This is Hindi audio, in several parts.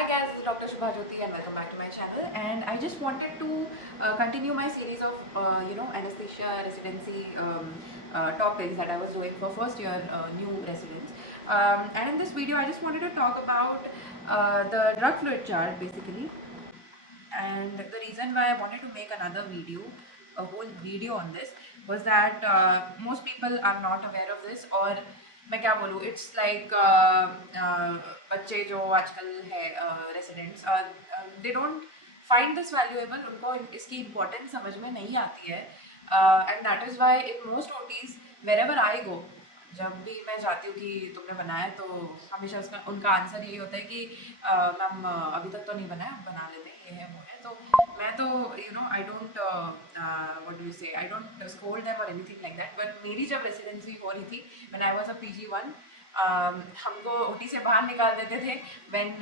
Hi guys, this is Dr. Shubha Jyoti and welcome back to my channel. And I just wanted to continue my series of anesthesia residency topics that I was doing for first year new residents. And in this video, I just wanted to talk about the drug fluid chart basically. And the reason why I wanted to make another video, a whole video on this, was that most people are not aware of this. और मैं क्या बोलूँ, इट्स लाइक बच्चे जो आजकल है residents they don't find this valuable, उनको इसकी इम्पोर्टेंस समझ में नहीं आती है. And that is why in most OTs wherever I go, जब भी मैं चाहती हूँ कि तुमने बनाया तो हमेशा उसका उनका आंसर यही होता है कि मैम अभी तक तो नहीं बनाया, बना लेते हैं, ये है वो है. तो मैं तो I don't what do you से, आई डोंट स्कोल्ड देम और एनीथिंग लाइक दैट. बट मेरी जब रेसिडेंसी हो रही थी when I was a PG1, हमको ओटी से बाहर निकाल देते थे when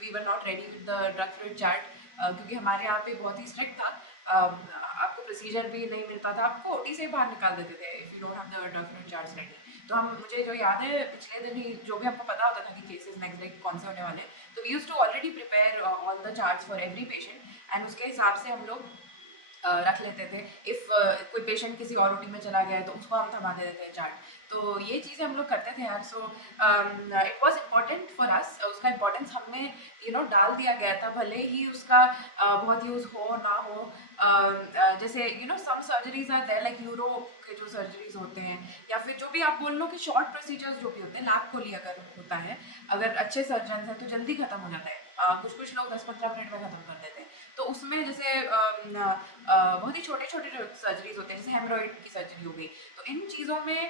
we were not ready with the drug fluid chart, क्योंकि हमारे यहाँ पे बहुत ही स्ट्रिक्ट था. आपको प्रोसीजर भी नहीं मिलता था, आपको ओटी से बाहर निकाल देते थे if you don't have the drug fluid charts ready. तो हम, मुझे जो याद है, पिछले दिन ही जो भी हमको पता होता था कि केसेस नेक्स्ट डे कौन से होने वाले, तो we used to already prepare all the charts for every patient and उसके हिसाब से हम लोग रख लेते थे. इफ़ कोई पेशेंट किसी और ओटी में चला गया है तो उसको हम थमा देते थे चार्ट. तो ये चीज़ें हम लोग करते थे यार. So it was important for us, उसका इम्पोर्टेंस हमें डाल दिया गया था, भले ही उसका बहुत यूज़ हो ना हो. जैसे some surgeries are there like uro के जो सर्जरीज होते हैं, या फिर जो भी आप बोल लो कि शॉर्ट प्रोसीजर्स जो भी होते हैं, लैब खोली अगर होता है, अगर अच्छे सर्जन हैं तो जल्दी खत्म हो जाता है. कुछ लोग 10-15 मिनट में ख़त्म कर देते हैं. तो उसमें जैसे बहुत ही छोटे छोटे जो सर्जरीज होते हैं, जैसे हेमरॉइड की सर्जरी हो गई, तो इन चीज़ों में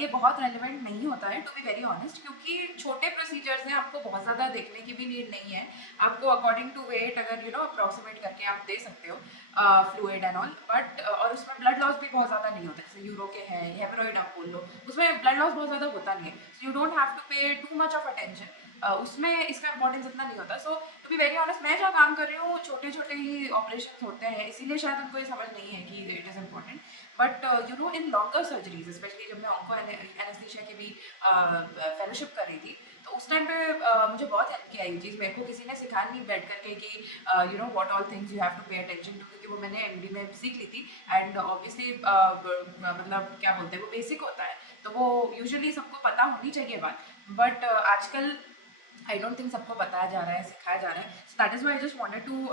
ये बहुत रेलिवेंट नहीं होता है, टू बी वेरी ऑनेस्ट, क्योंकि छोटे प्रोसीजर्स हैं, आपको बहुत ज़्यादा देखने की भी नीड नहीं है. आपको अकॉर्डिंग टू वेट अगर अप्रॉक्सीमेट करके आप दे सकते हो फ्लूइड एंड ऑल. बट और उसमें ब्लड लॉस भी बहुत ज़्यादा नहीं होता, जैसे यूरो के हैं, हेमरॉइड आप बोल लो, उसमें ब्लड लॉस बहुत ज़्यादा होता नहीं है. So you don't have to pay too much of attention, उसमें इसका इंपॉर्टेंस इतना नहीं होता. So to be very honest, मैं जहाँ काम कर रही हूँ छोटे छोटे ही ऑपरेशन होते हैं, इसीलिए शायद उनको ये समझ नहीं है कि it is important. But in longer surgeries, specially जब मैं ऑन्को एनेस्थीसिया की भी फेलोशिप कर रही थी, तो उस टाइम पे मुझे बहुत हेल्प किया ये चीज़. मेरे को किसी ने सिखाया नहीं बैठ करके कि what all things you have to pay attention to, क्योंकि वो मैंने MD में सीख ली थी. एंड ऑब्वियसली मतलब क्या बोलते हैं, वो बेसिक होता है, तो वो यूजुअली सबको पता होनी चाहिए बात. बट आजकल आई डोंट थिंक सबको बताया जा रहा है, सिखाया जा रहा है. So that is why I just wanted to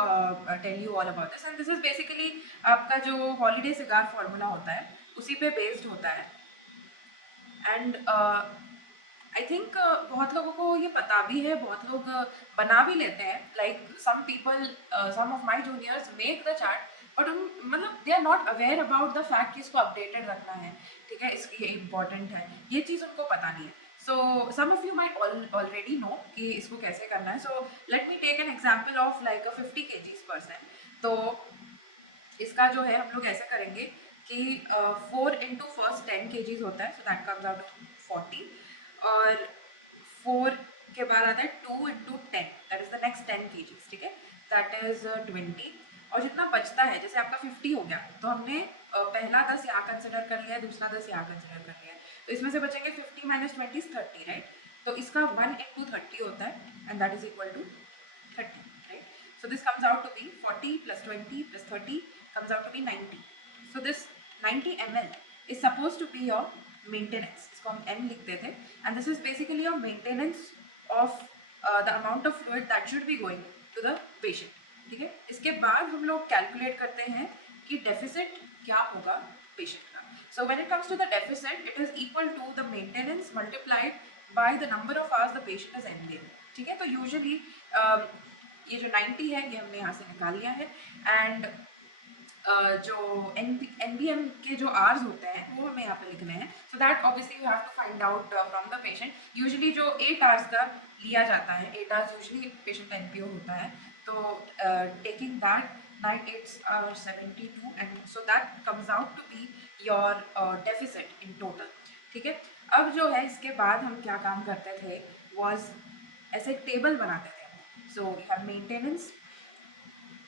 tell you all about this. And this is basically आपका जो हॉलीडे सिगार फार्मूला होता है, उसी पे बेस्ड होता है. एंड आई थिंक बहुत लोगों को ये पता भी है, बहुत लोग बना भी लेते हैं. Like some people, some of my juniors make the chart, but मतलब they are not aware about the fact कि इसको अपडेटेड रखना है. ठीक है, इसकी ये इम्पॉर्टेंट है, ये चीज़ उनको पता नहीं है. So some of you might already know कि इसको कैसे करना है. So let me take an example of like a 50 kgs person. तो इसका जो है हम लोग ऐसे करेंगे कि 4 इंटू फर्स्ट 10 kgs होता है, सो दैट कम्स आउट 40. और 4 के बाद आता है 2 into 10, that is the next 10 kgs. ठीक है, दैट इज 20. और जितना बचता है, जैसे आपका 50 हो गया, तो हमने पहला 10 यहाँ कंसिडर कर लिया है, दूसरा 10 यहाँ कंसिडर कर लिया है, तो इसमें से बचेंगे 50 माइनस 20 इज 30, राइट. तो इसका 1 इंटू 30 होता है and that is equal to 30, right? So this comes out to be 40 plus 20 plus 30 comes out to be 90. So this 90 ml is supposed to be your maintenance. इसको हम M लिखते थे, and this is basically your maintenance of the amount of fluid that should be going to the patient. ठीक है, इसके बाद हम लोग कैलकुलेट करते हैं कि डेफिसिट क्या होगा पेशेंट का. So when it comes to the deficit, it is equal to the maintenance multiplied by the number of hours the patient is MDing. ठीक है, तो यूजुअली ये जो 90 है ये हमने यहाँ से निकाल लिया है. एंड जो NBM के जो आवर्स होते हैं वो हमें यहाँ पे लिखने हैं. So that obviously you have to find out from the patient. Usually जो 8 आवर्स का लिया जाता है, 8 आवर्स यूजुअली पेशेंट का NPO होता है, तो taking that 9 8 are 72 and so that comes out to be your deficit in total. ठीक है, अब जो है इसके बाद हम क्या काम करते थे was ऐसे एक टेबल बनाते थे. सो वी हैव मेंटेनेंस,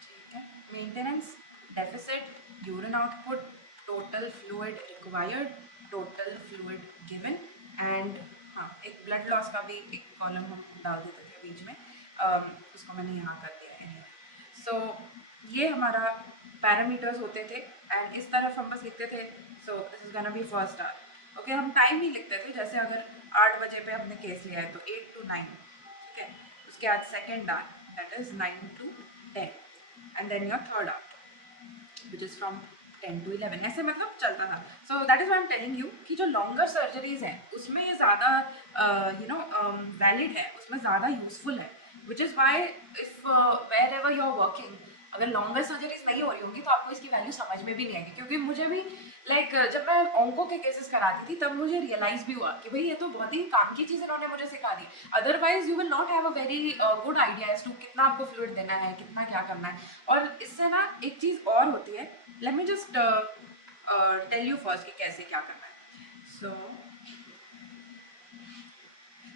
ठीक है, maintenance, deficit, urine output, total fluid required, total fluid given, and हाँ, एक ब्लड लॉस का भी एक कॉलम हम डाल देते थे बीच में. उसको मैंने यहाँ कर दिया है। सो ये हमारा पैरामीटर्स होते थे एंड इस तरफ हम बस लिखते थे। सो this is gonna be first hour. Okay, हम टाइम ही लिखते थे, जैसे अगर 8 बजे पे हमने केस लिया है तो 8 to 9, ठीक है। उसके बाद second hour that is 9 to 10 and then your third hour which is from 10 to 11, ऐसे मतलब चलता था। So that is why I am telling you कि जो लॉन्गर सर्जरीज हैं उसमें ये ज़्यादा वैलिड है, उसमें ज़्यादा यूजफुल है, which is why if wherever you are working, अगर लॉन्गर सर्जरीज नहीं हो रही होंगी तो आपको इसकी वैल्यू समझ में भी नहीं आएगी। क्योंकि मुझे भी जब मैं ऑन्को के केसेस कराती थी तब मुझे रियलाइज भी हुआ कि भाई ये तो बहुत ही काम की चीज़ इन्होंने मुझे सिखा दी। Otherwise you will not have a very good idea as to कितना आपको फ्लूइड देना है, कितना क्या करना है। और इससे ना एक चीज़ और होती है, let me just tell you first कि कैसे क्या करना है।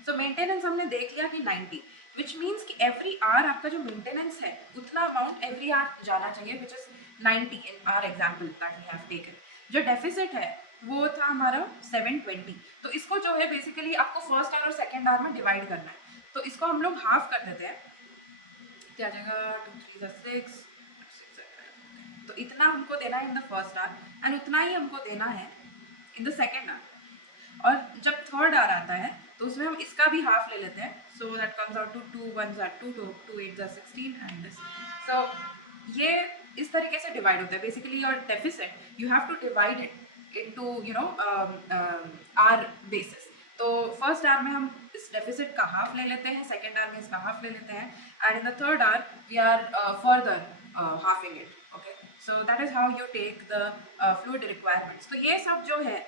सो मेंटेनेंस हमने देख लिया कि 90, विच मीन्स कि एवरी आवर आपका जो मेंटेनेंस है उतना अमाउंट एवरी आवर जाना चाहिए, which is 90 in our example that we have taken. जो डेफिसिट है वो था हमारा 720। तो इसको जो है बेसिकली आपको फर्स्ट आवर और सेकेंड आवर में डिवाइड करना है। तो इसको हम लोग हाफ कर देते हैं, क्या आ जाएगा 2 3 6, तो इतना हमको देना है in the first hour and उतना ही हमको देना है इन द सेकेंड आवर। और जब थर्ड आवर आता है तो उसमें हम इसका भी हाफ ले लेते हैं। So that comes out to 2 1s are 2, 2 8s are 16 and this. So ये इस तरीके से डिवाइड होता है basically. Your deficit you have to divide it into hour basis. तो फर्स्ट आवर में हम इस डेफिसिट का हाफ ले लेते हैं, सेकेंड आवर में इसका हाफ ले लेते हैं and in the third hour we are further halving it. Okay, so that is how you take the fluid requirements. तो ये सब जो है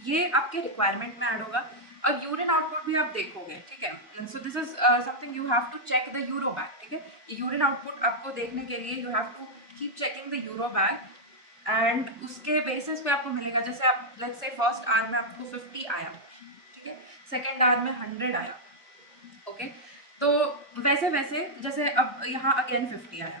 ये आपके रिक्वायरमेंट में ऐड होगा। अब यूरिन आउटपुट भी आप देखोगे, ठीक है। So this is something you have to check the uro bag, ठीक है। यूरिन आउटपुट आपको देखने के लिए you have to keep checking the uro bag and उसके बेसिस पे आपको मिलेगा। जैसे आप लेट्स से फर्स्ट आवर में आपको 50 आया, ठीक है, सेकेंड आवर में 100 आया, ओके। तो वैसे वैसे जैसे अब यहाँ अगेन 50 आया,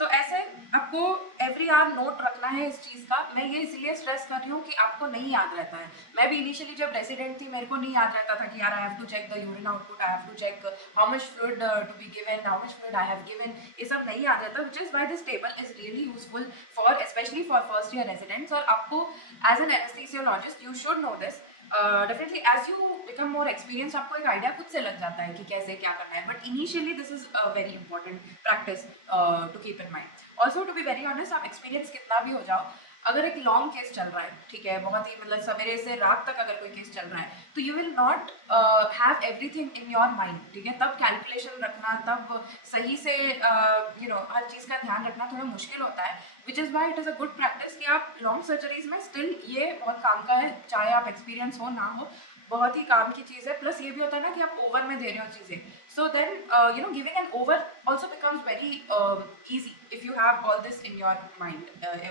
तो ऐसे आपको एवरी आवर नोट रखना है इस चीज़ का। मैं ये इसीलिए स्ट्रेस कर रही हूँ कि आपको नहीं याद रहता है। मैं भी इनिशियली जब रेसिडेंट थी मेरे को नहीं याद रहता था कि यार I have to check the urine output, I have to check how much fluid to be given, how much fluid I have given, ये सब नहीं याद रहता। Which is why this table is really useful for specially for first year residents. और आपको as an anaesthesiologist you should know this. Definitely as you become more experience आपको एक आइडिया खुद से लग जाता है कि कैसे क्या करना है, but initially this is a very important practice to keep in mind. Also to be very honest, आप एक्सपीरियंस कितना भी हो जाओ, अगर एक लॉन्ग केस चल रहा है, ठीक है, बहुत ही मतलब सवेरे से रात तक अगर कोई केस चल रहा है, तो you will not have everything in your mind, ठीक है। तब कैलकुलेशन रखना, तब सही से हर चीज़ का ध्यान रखना थोड़ा मुश्किल होता है। Which is why it is a good practice कि आप लॉन्ग सर्जरीज में स्टिल ये बहुत काम का है, चाहे आप एक्सपीरियंस हो ना हो, बहुत ही काम की चीज़ है। प्लस ये भी होता है ना कि आप ओवर में दे रहे हो चीज़ें, so then giving an over also becomes very easy if you have all this in your mind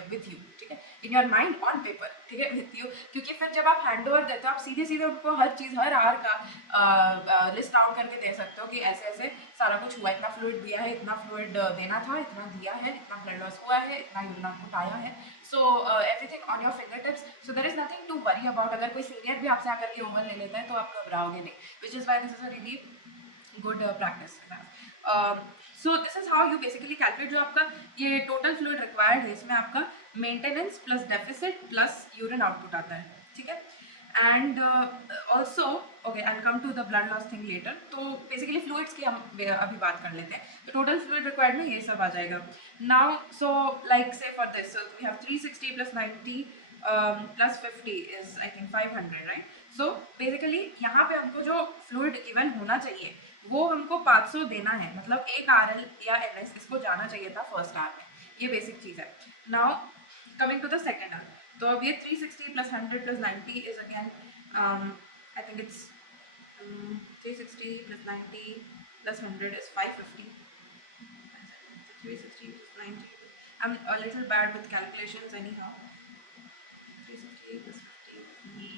with you, ठीक है, in your mind on paper, ठीक है, विथ यू। क्योंकि फिर जब आप हैंड ओवर देते हो आप सीधे सीधे उनको हर चीज़ हर आवर का लिस्ट आउट करके दे सकते हो कि ऐसे ऐसे सारा कुछ हुआ, इतना फ्लूइड दिया है, इतना फ्लूइड देना था, इतना दिया है, इतना ब्लड लॉस हुआ है, इतना यूरिन आउटपुट आया है। So everything on your finger tips, so there is nothing to worry about. अगर कोई सीनियर भी आपसे आकर के ओवर ले लेता है तो आप घबराओगे नहीं, which is why this is a really good practice. So this is how you basically calculate जो आपका ये टोटल फ्लूइड रिक्वायर्ड है, इसमें आपका maintenance plus deficit plus urine output आता है, ठीक है। And also okay, I come to the blood loss thing later. तो बेसिकली फ्लूइड्स की हम अभी बात कर लेते हैं। तो टोटल फ्लूइड रिक्वायर्ड में ये सब आ जाएगा now. So like say for this we have 360 plus 90 plus 50 is I think 500, right. So basically यहाँ पे हमको जो फ्लूइड गिवन होना चाहिए वो हमको 500 देना है, मतलब 1 RL या NS इसको जाना चाहिए था फर्स्ट आवर में। ये बेसिक चीज़ है। Now coming to the second hour, तो अब ये 360 plus 100 plus 90 is again I think it's 360 plus 90 plus 100 is 550. 360 plus 90. I'm a little bad with calculations anyhow. 360 plus 50.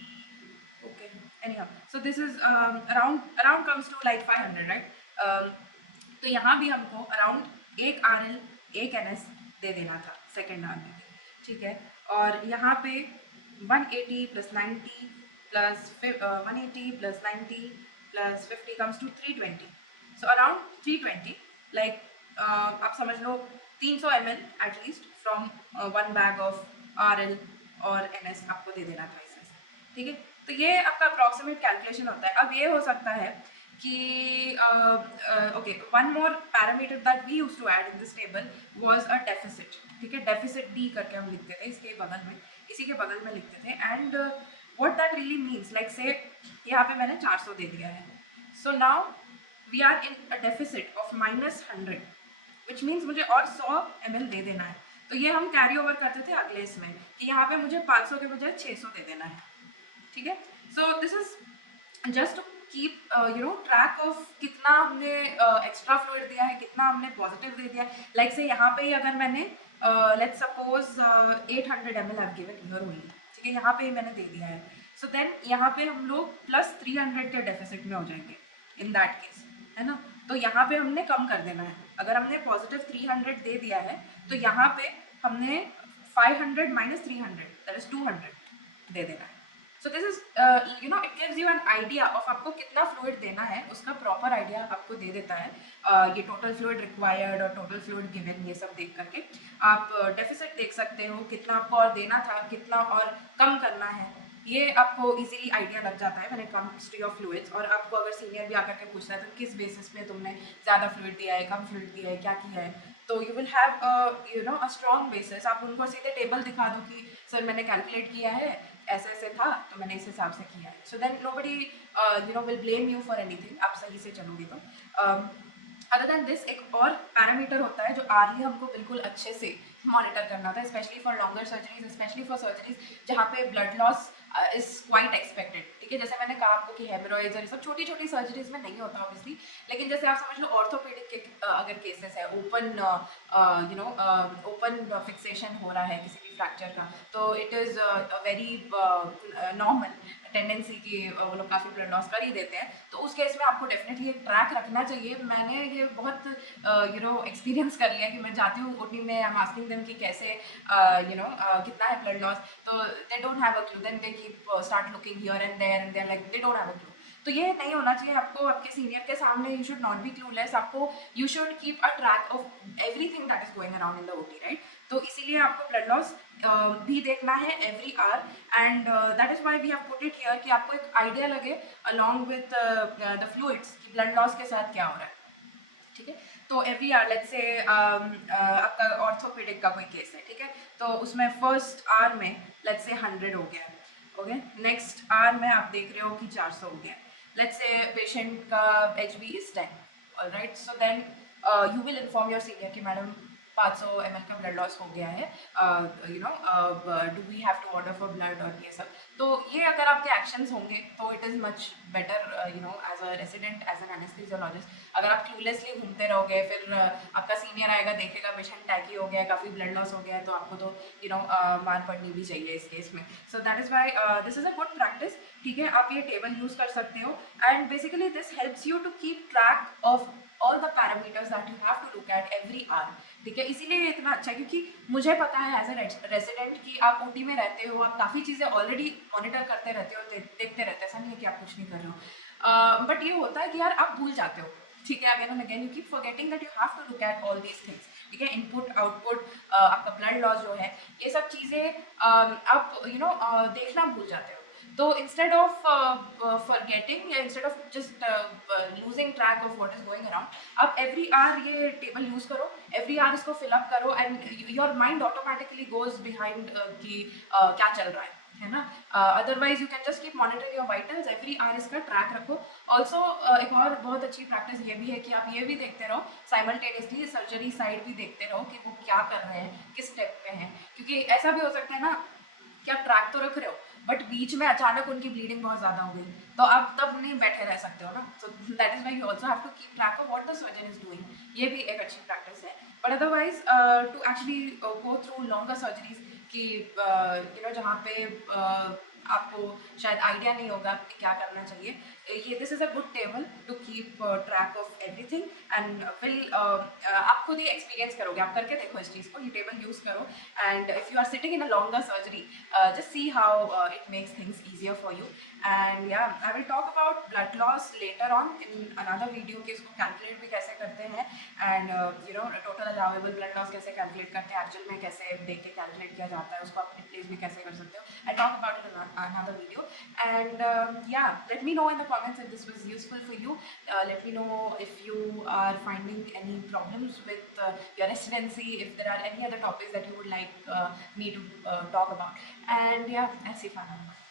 Okay. Anyhow, so this is around comes to like 500, right? तो यहाँ भी हमको अराउंड 1 RL 1 NS दे देना था सेकेंड आवर में, ठीक है। और यहाँ पे 180 plus 90 plus 180 plus 90 plus 50 comes to 320। So around 320, like आप समझ लो 300 ml at least from one bag of RL और NS आपको दे देना था इसमें से, ठीक है। तो ये आपका अप्रॉक्सीमेट कैलकुलेशन होता है। अब ये हो सकता है कि okay, one more parameter that we used to add in this table was a deficit, ठीक है। डेफिसिट D करके हम लिखते थे, इसके बगल में, इसी के बगल में लिखते थे। And what that really means, like say यहाँ पे मैंने 400 दे दिया है, so now we are in a deficit of -100, which means मुझे और 100 ml दे देना है। तो ये हम कैरी ओवर करते थे अगले इसमें कि यहाँ पे मुझे 500 के बजाय 600 दे देना है, ठीक है। So this is just to keep track of कितना हमने एक्स्ट्रा फ्लूइड दिया है, कितना हमने पॉजिटिव दे दिया है। लाइक से यहाँ पे ही अगर मैंने let's suppose 800 ml have given here only, ठीक है, यहाँ पे ही मैंने दे दिया है। सो देन यहाँ पे हम लोग +300 के डेफिसिट में हो जाएंगे इन दैट केस, है ना। तो यहाँ पे हमने कम कर देना है। अगर हमने पॉजिटिव 300 दे दिया है तो यहाँ पे हमने 500 - 300 दैट इज 200 दे देना है। So this is it gives you an idea of आपको कितना फ्लूइड देना है, उसका प्रॉपर आइडिया आपको दे देता है। ये टोटल फ्लूइड रिक्वायर्ड और टोटल फ्लूइड गिवन, ये सब देख करके आप डेफिसिट देख सकते हो, कितना आपको और देना था, कितना और कम करना है, ये आपको इजीली आइडिया लग जाता है when it comes to your fluids. और आपको अगर सीनियर भी आकर के पूछता है तो किस बेसिस पे तुमने ज़्यादा फ्लूइड दिया है, कम फ्लूइड दिया है, क्या किया है, तो you will have a strong bases. आप उनको सीधे टेबल दिखा दो कि सर मैंने कैलकुलेट किया है, ऐसे ऐसे था, तो मैंने इस हिसाब से किया है। So then nobody will blame you for anything, आप सही से चलोगे तो। अदर देन दिस एक और पैरामीटर होता है जो आर्ली हमको बिल्कुल अच्छे से मॉनिटर करना होता है, specially for longer surgeries, specially for surgeries जहाँ पे blood loss is quite expected, ठीक है। जैसे मैंने कहा आपको कि हेमोरॉइड्स और ये सब छोटी छोटी सर्जरीज में नहीं होता ऑब्वियसली, लेकिन जैसे आप समझ लो ऑर्थोपेडिक के अगर केसेस है, ओपन फिक्सेशन हो रहा है किसी भी फ्रैक्चर का, तो it is a very normal tendency कि वो लोग काफ़ी ब्लड लॉस कर ही देते हैं। तो उस केस में आपको डेफिनेटली एक ट्रैक रखना चाहिए। मैंने ये बहुत एक्सपीरियंस कर लिया कि मैं जाती हूँ ओटी में, आई एम आस्किंग देम कि कैसे कितना है ब्लड लॉस, तो they don't have a clue, then they keep start looking here and there like they don't have a clue. तो ये नहीं होना चाहिए आपको, आपके सीनियर के सामने you should not be clueless, आपको you should keep a track of everything that is going around in the OT, right. तो इसीलिए आपको ब्लड लॉस भी देखना है every hour, and that is why we have put it here कि आपको एक आइडिया लगे अलॉन्ग विद द फ्लूइड्स कि ब्लड लॉस के साथ क्या हो रहा है, ठीक है। तो एवरी आवर लेट्स से आपका ऑर्थोपेडिक का कोई केस है, ठीक है, तो उसमें फर्स्ट आवर में लेट्स से 100 हो गया, ओके, नेक्स्ट आवर में आप देख रहे हो कि 400 हो गया। लेट्स से पेशेंट का HB is 10, alright, so then you will inform your senior कि मैडम 500 ml का ब्लड लॉस हो गया है, do we have to order for blood और ये सब। तो ये अगर आपके एक्शंस होंगे तो it is much better as a resident, as an anaesthesiologist. अगर आप क्लूलेसली घूमते रहोगे, फिर आपका सीनियर आएगा, देखेगा पेशेंट टैकी हो गया है, काफ़ी ब्लड लॉस हो गया है, तो आपको तो मार पड़नी भी चाहिए इस केस में। So that is why this is a good practice, ठीक है। आप ये टेबल यूज़ कर सकते हो, and basically this helps you to keep track of all the parameters that you have to look at every hour, ठीक है। इसीलिए ये इतना अच्छा है क्योंकि मुझे पता है एज ए रेसिडेंट कि आप ओटी में रहते हो, आप काफ़ी चीज़ें ऑलरेडी मॉनिटर करते रहते हो, देखते रहते हो, ऐसा नहीं है कि आप कुछ नहीं कर रहे हो, बट ये होता है कि यार आप भूल जाते हो, ठीक है। Again and again you keep forgetting that you have to look at all these things, ठीक है। इनपुट आउटपुट, आपका ब्लड लॉस जो है, ये सब चीज़ें आप देखना भूल जाते हो। तो इंस्टेड ऑफ फॉरगेटिंग या instead of just losing track of what is going around, आप एवरी आवर ये टेबल यूज करो, एवरी आवर इसको फिलअप करो, and your mind automatically goes behind कि क्या चल रहा है ना। Otherwise you can just keep monitoring your vitals, every hour इसका ट्रैक रखो। ऑल्सो एक और बहुत अच्छी प्रैक्टिस ये भी है कि आप ये भी देखते रहो साइमल्टेनियसली, सर्जरी साइड भी देखते रहो कि वो क्या कर रहे हैं, किस स्टेप पे हैं, क्योंकि ऐसा भी हो सकता है ना कि आप ट्रैक तो रख रहे हो बट बीच में अचानक उनकी ब्लीडिंग बहुत ज़्यादा हो गई, तो आप तब नहीं बैठे रह सकते हो ना। So that is why you also have to keep track of what the surgeon is doing, ये भी एक अच्छी प्रैक्टिस है। But otherwise to actually go through longer surgeries कि जहाँ पे आपको शायद आइडिया नहीं होगा कि क्या करना चाहिए, this is a good table to keep track of everything and आप खुद ही experience करोगे, आप करके देखो इस चीज़ को, ये table use करो, and if you are sitting in a longer surgery, just see how it makes things easier for you. And yeah, I will talk about blood loss later on in another video कि इसको calculate भी कैसे करते हैं, and total allowable blood loss कैसे calculate करते हैं, actual में कैसे देख के calculate किया जाता है, उसको अपने place भी कैसे कर सकते हो. I'll talk about it in another video. And yeah, let me know in the comments if this was useful for you. Let me know if you are finding any problems with your residency, if there are any other topics that you would like me to talk about. And yeah, I'll see you for another one.